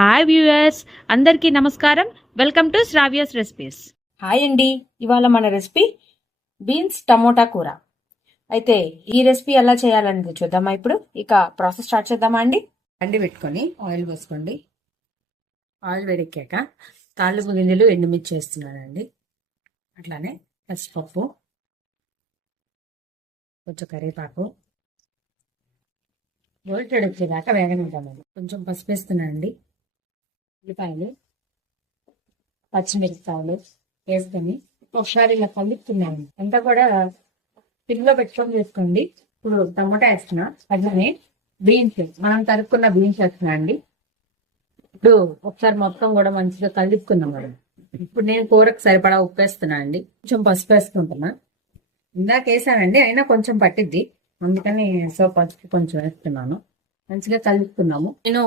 Hi viewers, అందరికీ నమస్కారం. Welcome to Sravya's recipes. Hi అండి. ఇవాళ మన రెసిపీ బీన్స్ టమోటా కూర. అయితే ఈ రెసిపీ ఎలా చేయాలనేది చూద్దామా ఇప్పుడు. ఇక ప్రాసెస్ స్టార్ట్ చేద్దామా అండి. అండి పెట్టుకొని ఆయిల్ పోసుకోండి. ఆయిల్ వేడెక్కాక తాలింపు గింజలు ఎండుమిర్చి వేస్తున్నానండి. అట్లానే పచ్చిపప్పు, కొంచెం కరివేపాకు గోల్డెడ్ వచ్చేదాకా వేగనిద్దామండి. కొంచెం పసుపు వేస్తున్నానండి. ఉల్లిపాయలు, పచ్చిమిరపకాయలు వేసుకొని ఒకసారి ఇలా కలుపుతున్నాను. అంతా కూడా పిల్లో పెట్టుకొని చేసుకోండి. ఇప్పుడు టమాటా వేస్తున్నా, అట్లానే బీన్స్ మనం తరుక్కున్న బీన్స్ వేస్తున్నా అండి. ఇప్పుడు ఒకసారి మొత్తం కూడా మంచిగా కలుపుకుందాం మేడం. ఇప్పుడు నేను కూరకు సరిపడా ఉప్పు వేస్తున్నా అండి. కొంచెం పసుపు వేసుకుంటున్నా. ఇందాక వేసానండి, అయినా కొంచెం పట్టిద్ది, అందుకని సో పసుపు కొంచెం వేస్తున్నాను. మంచిగా కలుపుకున్నాము. నేను